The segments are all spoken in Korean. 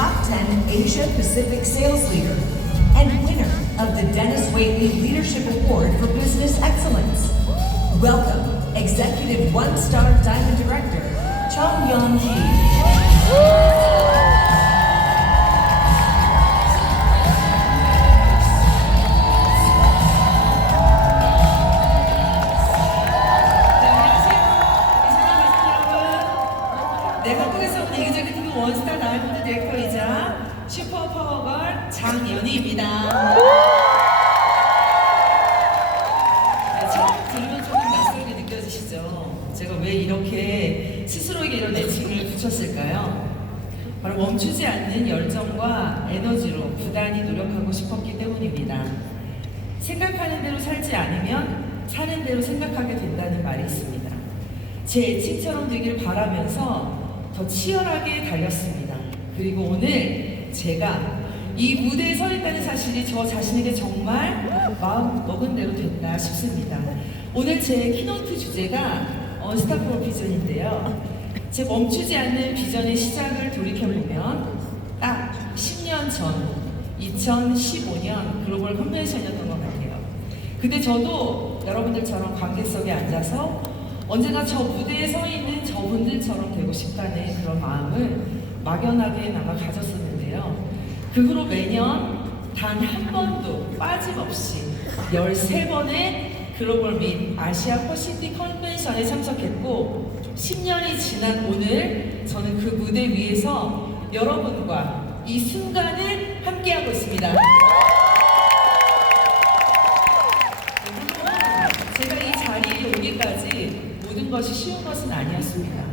top 10 Asia Pacific sales leader and winner of the Dennis Waitley Leadership Award for Business Excellence. Welcome, Executive One-Star Diamond Director, Chung Young-hee. 네, 한국에서 온 executive 원스타 다이아몬드 디렉터이자 슈퍼 파워걸 장연희입니다. 네, 처음 들으면 조금 낯설게 느껴지시죠? 제가 왜 이렇게 스스로에게 이런 애칭을 붙였을까요? 바로 멈추지 않는 열정과 에너지로 부단히 노력하고 싶었기 때문입니다. 생각하는 대로 살지 않으면 사는 대로 생각하게 된다는 말이 있습니다. 제 애칭처럼 되기를 바라면서 더 치열하게 달렸습니다. 그리고 오늘 제가 이 무대에 서 있다는 사실이 저 자신에게 정말 마음 먹은 대로 됐다 싶습니다. 오늘 제 키노트 주제가 언스타포블 비전인데요. 제 멈추지 않는 비전의 시작을 돌이켜보면 딱 10년 전 2015년 글로벌 컨벤션이었던 것 같아요. 그때 저도 여러분들처럼 관객석에 앉아서 언제나 저 무대에 서 있는 저분들처럼 되고 싶다는 그런 마음을 막연하게나마 가졌었는데요. 그 후로 매년 단 한 번도 빠짐없이 13번의 글로벌 및 아시아 퍼시픽 컨벤션에 참석했고 10년이 지난 오늘 저는 그 무대 위에서 여러분과 이 순간을 함께하고 있습니다. 제가 이 자리에 오기까지 모든 것이 쉬운 것은 아니었습니다.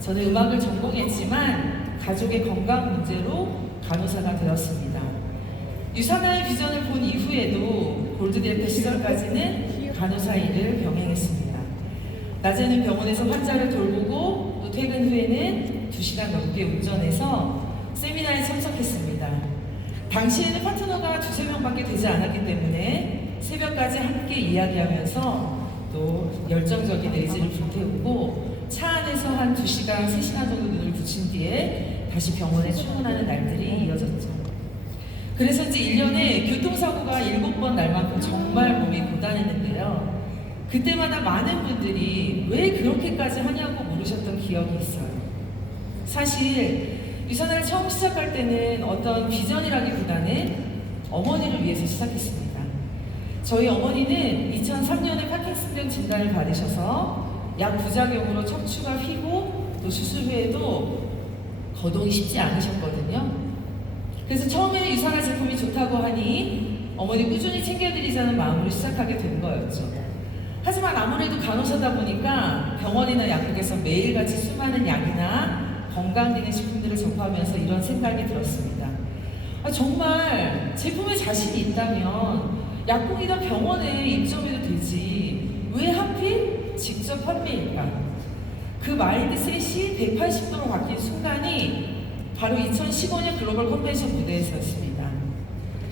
저는 음악을 전공했지만 가족의 건강 문제로 간호사가 되었습니다. 유산화의 비전을 본 이후에도 골드 디렉터 시절까지는 간호사 일을 병행했습니다. 낮에는 병원에서 환자를 돌보고 또 퇴근 후에는 2시간 넘게 운전해서 세미나에 참석했습니다. 당시에는 파트너가 2~3명밖에 되지 않았기 때문에 새벽까지 함께 이야기하면서 또 열정적인 의지를 불태우고 차 안에서 한 2시간, 3시간 정도 눈을 붙인 뒤에 다시 병원에 출근하는 날들이 이어졌죠. 그래서 이제 1년에 교통사고가 7번 날 만큼 정말 몸이 고단했는데요. 그때마다 많은 분들이 왜 그렇게까지 하냐고 물으셨던 기억이 있어요. 사실 유산화를 처음 시작할 때는 어떤 비전이라기보다는 어머니를 위해서 시작했습니다. 저희 어머니는 2003년에 파킨슨병 진단을 받으셔서 약 부작용으로 척추가 휘고 또 수술 후에도 거동이 쉽지 않으셨거든요. 그래서 처음에는 유산화 제품이 좋다고 하니 어머니 꾸준히 챙겨드리자는 마음으로 시작하게 된 거였죠. 하지만 아무래도 간호사다 보니까 병원이나 약국에서 매일같이 수많은 약이나 건강기능식품들을 접하면서 이런 생각이 들었습니다. 정말 제품에 자신이 있다면 약국이나 병원에 입점해도 되지 왜 하필 직접 판매일까? 그 마인드셋이 180도로 바뀐 순간이 바로 2015년 글로벌 컨벤션 무대에서였습니다.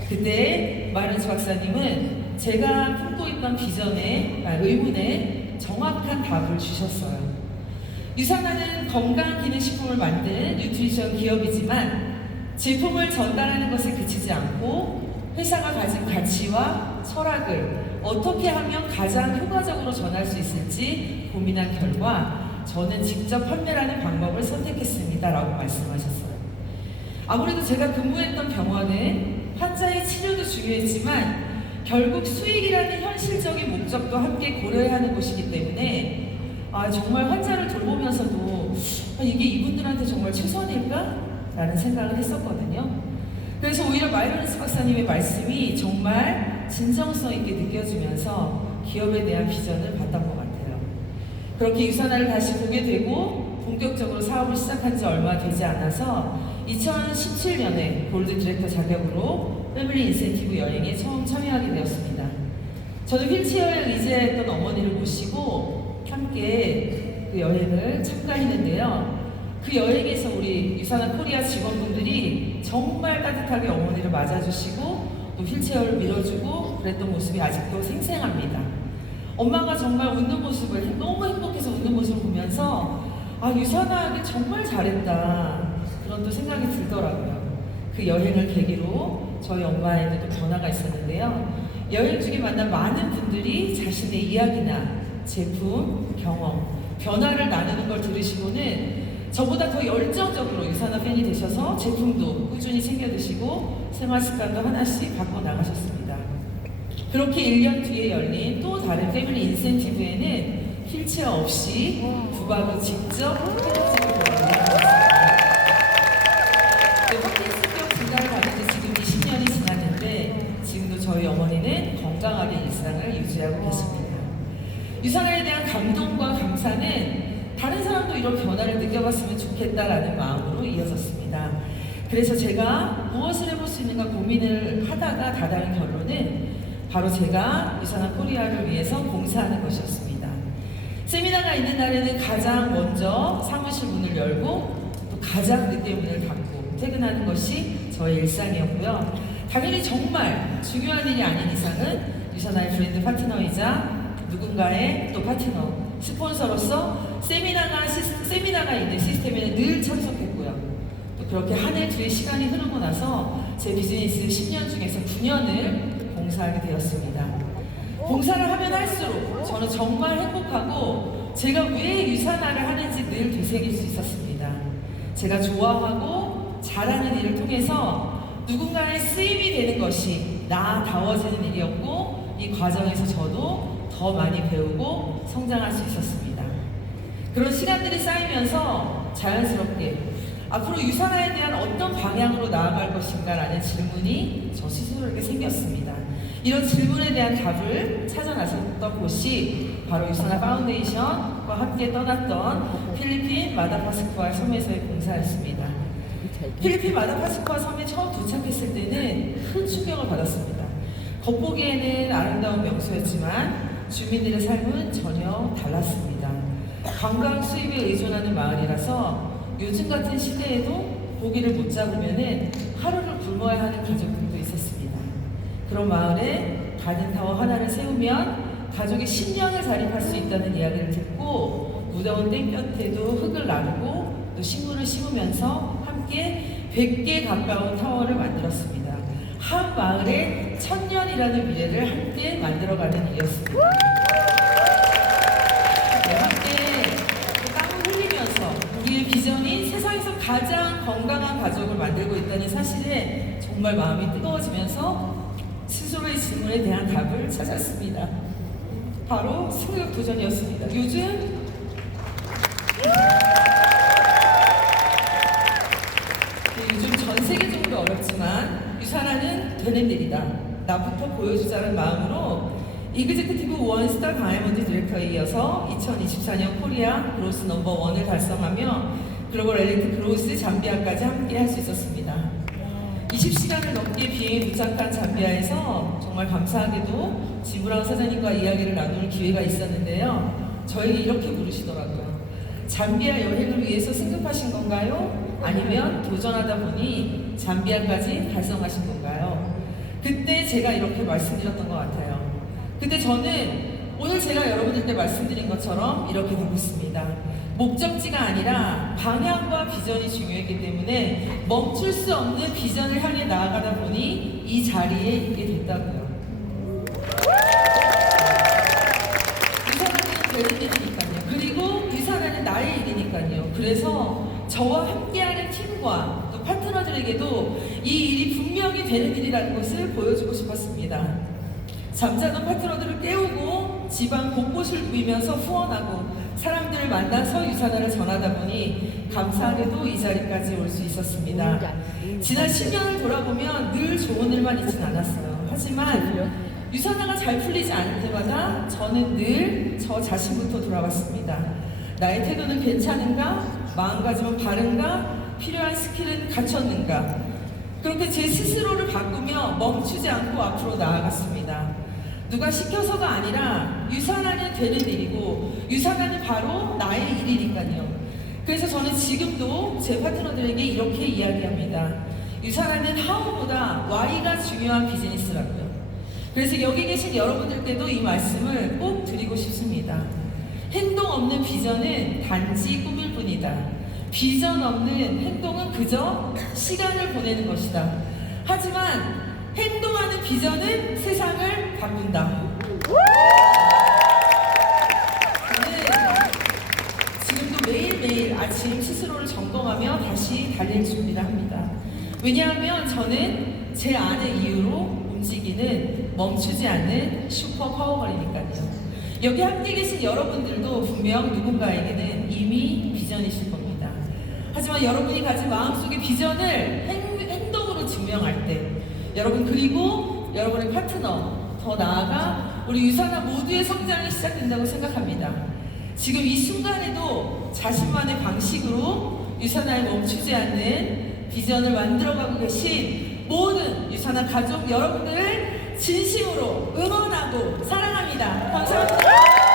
그때 마르스 박사님은 제가 품고 있던 의문에 정확한 답을 주셨어요. 유산화는 건강기능식품을 만드는 뉴트리션 기업이지만 제품을 전달하는 것에 그치지 않고 회사가 가진 가치와 철학을 어떻게 하면 가장 효과적으로 전할 수 있을지 고민한 결과 저는 직접 판매라는 방법을 선택했습니다 라고 말씀하셨어요. 아무래도 제가 근무했던 병원은 환자의 치료도 중요했지만 결국 수익이라는 현실적인 목적도 함께 고려해야 하는 곳이기 때문에 정말 환자를 돌보면서도 이게 이분들한테 정말 최선일까? 라는 생각을 했었거든요. 그래서 오히려 마이런스 박사님의 말씀이 정말 진정성 있게 느껴지면서 기업에 대한 비전을 봤던 것 같아요. 그렇게 유산화를 다시 보게 되고 본격적으로 사업을 시작한 지 얼마 되지 않아서 2017년에 골드 디렉터 자격으로 패밀리 인센티브 여행에 처음 참여하게 되었습니다. 저는 휠체어에 의지했던 어머니를 모시고 함께 그 여행을 참가했는데요. 그 여행에서 우리 유산화 코리아 직원분들이 정말 따뜻하게 어머니를 맞아주시고 또 휠체어를 밀어주고 그랬던 모습이 아직도 생생합니다. 엄마가 정말 웃는 모습을 너무 행복해서 웃는 모습을 보면서 유산화하기 정말 잘했다. 그런 또 생각이 들더라고요. 그 여행을 계기로 저희 엄마에도 또 변화가 있었는데요. 여행 중에 만난 많은 분들이 자신의 이야기나 제품, 경험, 변화를 나누는 걸 들으시고는 저보다 더 열정적으로 유산화 팬이 되셔서 제품도 꾸준히 챙겨 드시고 생활 습관도 하나씩 바꿔 나가셨습니다. 그렇게 1년 뒤에 열린 또 다른 패밀리 인센티브에는 휠체어 없이 부바로 직접 패키지를 보내드렸습니다. 허킹스병 진단을 받은 지 지금 20년이 지났는데 지금도 저희 어머니는 건강하게 일상을 유지하고 계십니다. 유산화에 대한 감동과 감사는 다른 사람도 이런 변화를 느껴봤으면 좋겠다라는 마음으로 이어졌습니다. 그래서 제가 무엇을 해볼 수 있는가 고민을 하다가 다다른 결론은 바로 제가 유산화 코리아를 위해서 봉사하는 것이었습니다. 세미나가 있는 날에는 가장 먼저 사무실 문을 열고 또 가장 늦게 문을 닫고 퇴근하는 것이 저의 일상이었고요. 당연히 정말 중요한 일이 아닌 이상은 유산화의 브랜드 파트너이자 누군가의 또 파트너, 스폰서로서 세미나가 있는 시스템에는 늘 참석했고요. 또 그렇게 한 해 뒤의 시간이 흐르고 나서 제 비즈니스 10년 중에서 9년을 봉사하게 되었습니다. 봉사를 하면 할수록 저는 정말 행복하고 제가 왜 유산화를 하는지 늘 되새길 수 있었습니다. 제가 좋아하고 잘하는 일을 통해서 누군가의 쓰임이 되는 것이 나다워지는 일이었고 이 과정에서 저도 더 많이 배우고 성장할 수 있었습니다. 그런 시간들이 쌓이면서 자연스럽게 앞으로 유산화에 대한 어떤 방향으로 나아갈 것인가라는 질문이 저 스스로에게 생겼습니다. 이런 질문에 대한 답을 찾아 나섰던 곳이 바로 유산화 파운데이션과 함께 떠났던 필리핀 마다파스쿠아 섬에서의 봉사였습니다. 필리핀 마다파스쿠아 섬에 처음 도착했을 때는 큰 충격을 받았습니다. 겉보기에는 아름다운 명소였지만 주민들의 삶은 전혀 달랐습니다. 관광 수입에 의존하는 마을이라서 요즘 같은 시대에도 고기를 못 잡으면은 하루를 굶어야 하는 가족들도 있었습니다. 그런 마을에 가든타워 하나를 세우면 가족이 10년을 자립할 수 있다는 이야기를 듣고 무더운 땡볕에도 흙을 나르고 또 식물을 심으면서 함께 100개 가까운 타워를 만들었습니다. 한 마을에 1000년이라는 미래를 함께 만들어가는 일이었습니다. 네, 함께 땀을 흘리면서 우리의 비전이 세상에서 가장 건강한 가족을 만들고 있다는 사실에 정말 마음이 뜨거워지면서 스스로의 질문에 대한 답을 찾았습니다. 바로 승격 도전이었습니다. 요즘 전 세계적으로 어렵지만 유산화는 되는 일이다. 나부터 보여주자는 마음으로 이그제큐티브 원스타 다이아몬드 디렉터에 이어서 2024년 코리아 그로스 넘버 1을 달성하며 글로벌 엘리트 그로스 잠비아까지 함께 할 수 있었습니다. 20시간을 넘게 비행에 도착한 잠비아에서 정말 감사하게도 지브라운 사장님과 이야기를 나눌 기회가 있었는데요. 저에게 이렇게 물으시더라고요. 잠비아 여행을 위해서 승급하신 건가요? 아니면 도전하다 보니 잠비아까지 달성하신 건가요? 그때 제가 이렇게 말씀드렸던 것 같아요. 그때 저는 오늘 제가 여러분들께 말씀드린 것처럼 이렇게 바꿨습니다. 목적지가 아니라 방향과 비전이 중요했기 때문에 멈출 수 없는 비전을 향해 나아가다 보니 이 자리에 있게 됐다고요. 유산화는 되는 일이니까요. 그리고 유산화는 나의 일이니까요. 그래서 저와 함께하는 팀과 또 파트너들에게도 이 일이 분명히 되는 일이라는 것을 보여주고 싶었습니다. 잠자던 파트너들을 깨우고 집안 곳곳을 누비면서 후원하고 사람들을 만나서 유산화를 전하다 보니 감사하게도 이 자리까지 올 수 있었습니다. 지난 10년을 돌아보면 늘 좋은 일만 있진 않았어요. 하지만 유산화가 잘 풀리지 않을 때마다 저는 늘 저 자신부터 돌아봤습니다. 나의 태도는 괜찮은가? 마음가짐은 바른가? 필요한 스킬은 갖췄는가? 그렇게 제 스스로를 바꾸며 멈추지 않고 앞으로 나아갔습니다. 누가 시켜서가 아니라 유산화는 되는 일이고 유산화는 바로 나의 일이니까요. 그래서 저는 지금도 제 파트너들에게 이렇게 이야기합니다. 유산화는 하우보다 Y가 중요한 비즈니스라고요. 그래서 여기 계신 여러분들께도 이 말씀을 꼭 드리고 싶습니다. 행동 없는 비전은 단지 꿈일 뿐이다. 비전 없는 행동은 그저 시간을 보내는 것이다. 하지만 행동하는 비전은 세상을 바꾼다. 저는 지금도 매일매일 아침 스스로를 점검하며 다시 달릴 준비를 합니다. 왜냐하면 저는 제 안의 이유로 움직이는 멈추지 않는 슈퍼 파워걸이니까요. 여기 함께 계신 여러분들도 분명 누군가에게는 이미 비전이실 겁니다. 하지만 여러분이 가진 마음속의 비전을 행동으로 증명할 때 여러분 그리고 여러분의 파트너 더 나아가 우리 유산화 모두의 성장이 시작된다고 생각합니다. 지금 이 순간에도 자신만의 방식으로 유산화에 멈추지 않는 비전을 만들어가고 계신 모든 유산화 가족 여러분들을 진심으로 응원하고 사랑합니다. 감사합니다.